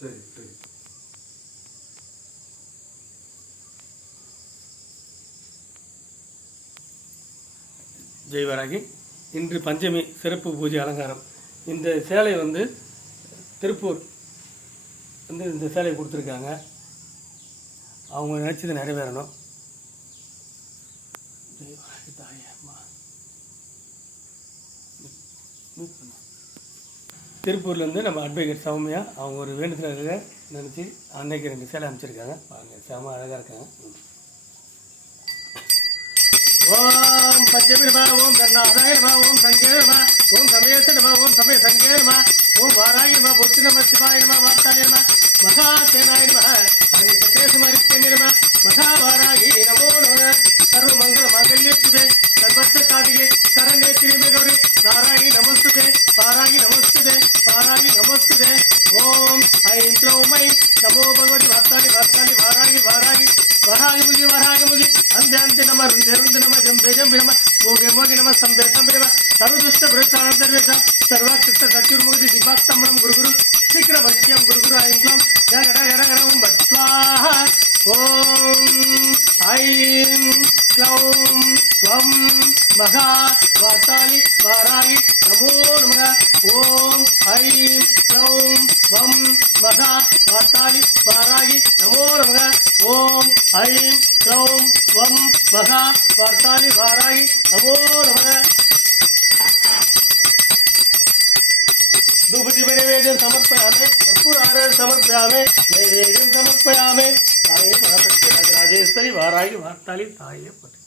சரி சரி. ஜெய்வராகி. இன்று பஞ்சமி சிறப்பு பூஜை அலங்காரம். இந்த சேலை வந்து திருப்பூர் வந்து இந்த சேலையை கொடுத்துருக்காங்க. அவங்க நினச்சது நிறைவேறணும். ஜெய்வராகி தாயே அம்மா. திருப்பூர்லேருந்து நம்ம அட்வொகேட் சௌமியா அவங்க ஒரு வேண்டுதலை நினச்சி அன்னைக்கு 2 சேலை அமைச்சிருக்காங்க. பாருங்கள், செம அழகாக இருக்காங்க. ஓம் பஞ்சமி நம, ஓம் தன்னாதாய நம, ஓம் சங்கே நம, ஓம் சமயச நம, ஓம் சமய சங்கே நம, ஓம் வாராகி நம, பொத்து நம, சிவாய நம, வார்த்தாய நம, மகாசேனாய நம, அனிதேசுமரித்தே நம, மகாவாராகி நமோ நம. சர்வ மங்கள மாங்கல்யே சிவே சர்வஸ்ய சாதிகே சரண்யே திரிமே கௌரி நாராயணி நமஸ்துதே பாராயி நமஸ்துதே பாராயி நமஸ்துதே. ஓம் ஐம் க்ளௌம் ஐம் நமோ பகவதி வார்த்தாளி வார்த்தாளி வாராகி வாராகி வராகமுகி வராகமுகி அந்த அந்த நம ருந்த நம ஜம்பே ஜம்பி நம மோகே மோகி நம சம்பே சம்பி நம சர்வதுஷ்ட பிரசாரம் சர்வேஷாம் சர்வாசிஷ்ட சத்யுர்முகதி திவாக்தம்பரம் குரு குரு சீக்கிர வசியம் குரு குரு ஐங்க்ளம் ஜகட ஜரகரம் பத்வாஹ. ஓம் ஐம் க்ளௌம் வம் மகா வார்த்தாளி வாராகி நமோ நமக. ஓம் ஐம் க்ளௌம் வம் மகா வார்த்தாளி வாராகி நமோ நமக. ஓம் ஐம் க்ளௌம் வம் மகா வார்த்தாளி வாராகி நமோ நமக. धूपदीप नैवेद्यं समर्पयामि, कर्पूरारति समर्पयामि, नैवेद्यं समर्पयामि. ताये महापत्नी राजराजेश्वरी वाराही वार्ताली ताये पति.